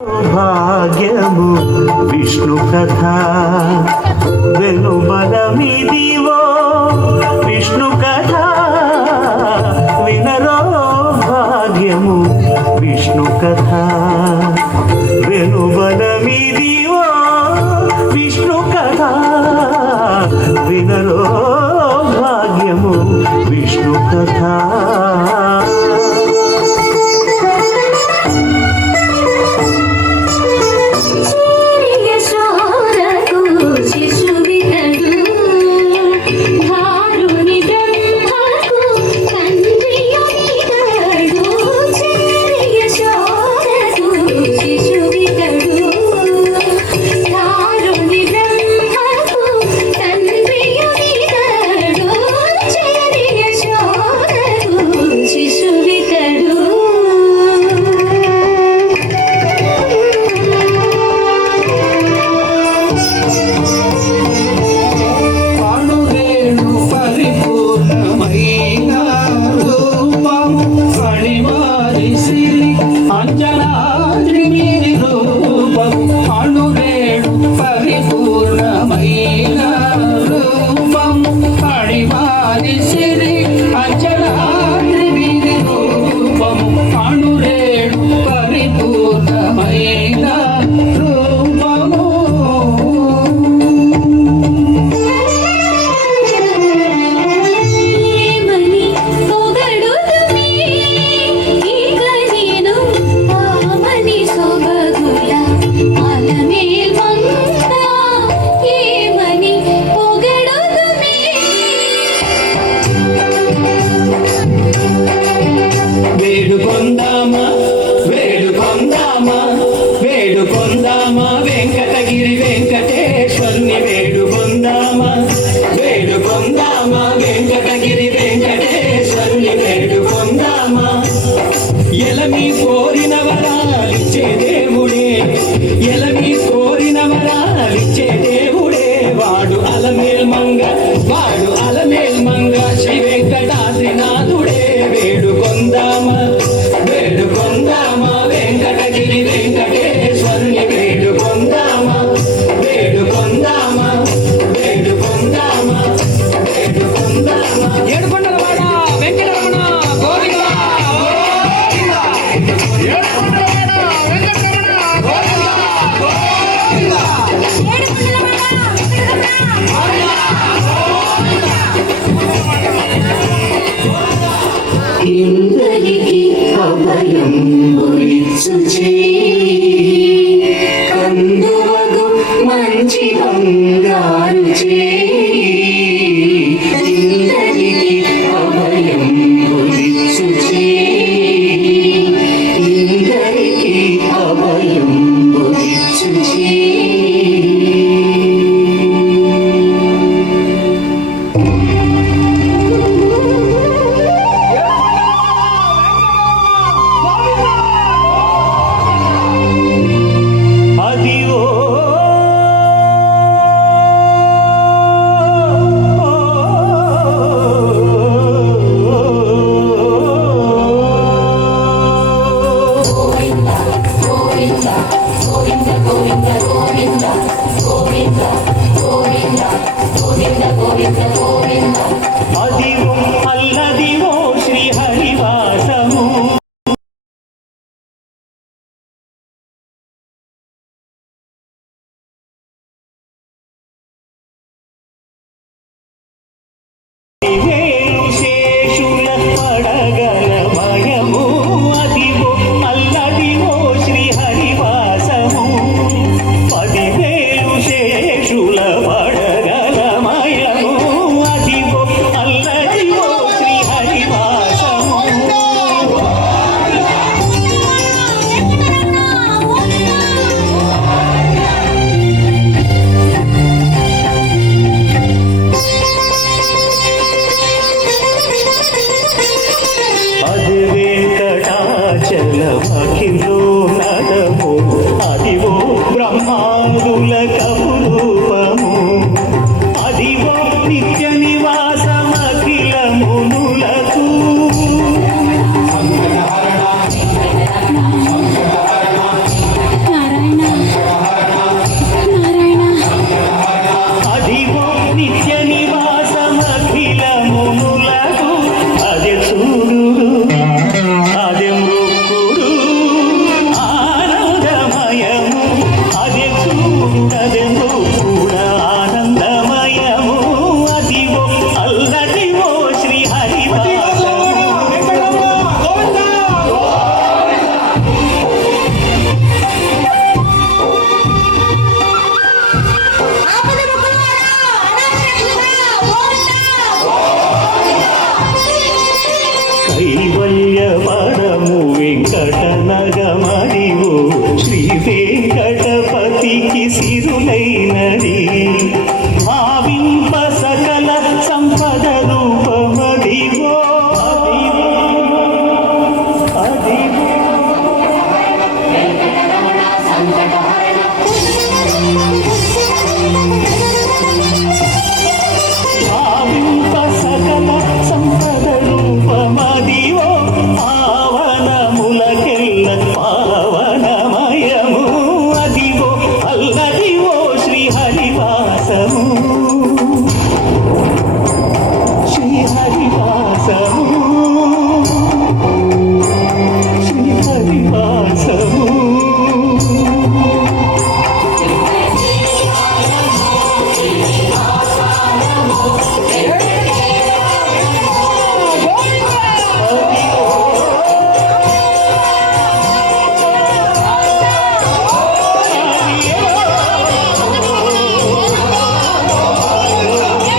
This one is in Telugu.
భాగ్యము విష్ణు కథ వెనుబలమిదివో విష్ణు కథ వినరో భాగ్యము విష్ణు కథ వెనుబలమిదివో విష్ణు కథ వినరో భాగ్యము విష్ణు కథ. వెంకటగిరి వెంకటేశ్వరుని వేడుకొందామా వేడుకొందామా వెంకటగిరి వెంకటేశ్వరుని వేడుకొందామా. ఎలమి కోరిన వరాలిచ్చే దేవుడే ఎలమి కోరిన వరాలిచ్చే దేవుడే వాడు అలమేల్ మంగ శ్రీ వెంకటాద్రినాథుడే వేడుకొందామా వేడుకొందామా వెంకటగిరి వెంకటేశ్వరుని వేడుకొందామా వేడుకొందామా వేడుకొందామా వేడుకొందామా. ఏడుకొండలవాడ వెంకటరమణ గోవింద ఏడుకొండలవాడ వెంకటరమణ గోవింద ఇందరికి అభయం ఒలిచుచే కందువగు మంచి బంగారు చే ఇందరికి అభయం ఒలిచుచే ఇందరికి అభయం ఒలిచుచే. అదివో అల్లదివో శ్రీహరివాసము శేషుల పడగల భయము అదివో అల్లదివో శ్రీహరివాసము 10,000 శేషుల పడగల మయము అదివో అల్లదివో శ్రీహరివాసము. అది వెంకటాచలమఖిలో నడము అదివో బ్రహ్మాదుల కపురూపము అదివో నిత్య నివాసమఖిల మునులకు వెలసినది భావింప సకల సంపద రూపమదివో అదివో వెంకటరమణ సంకట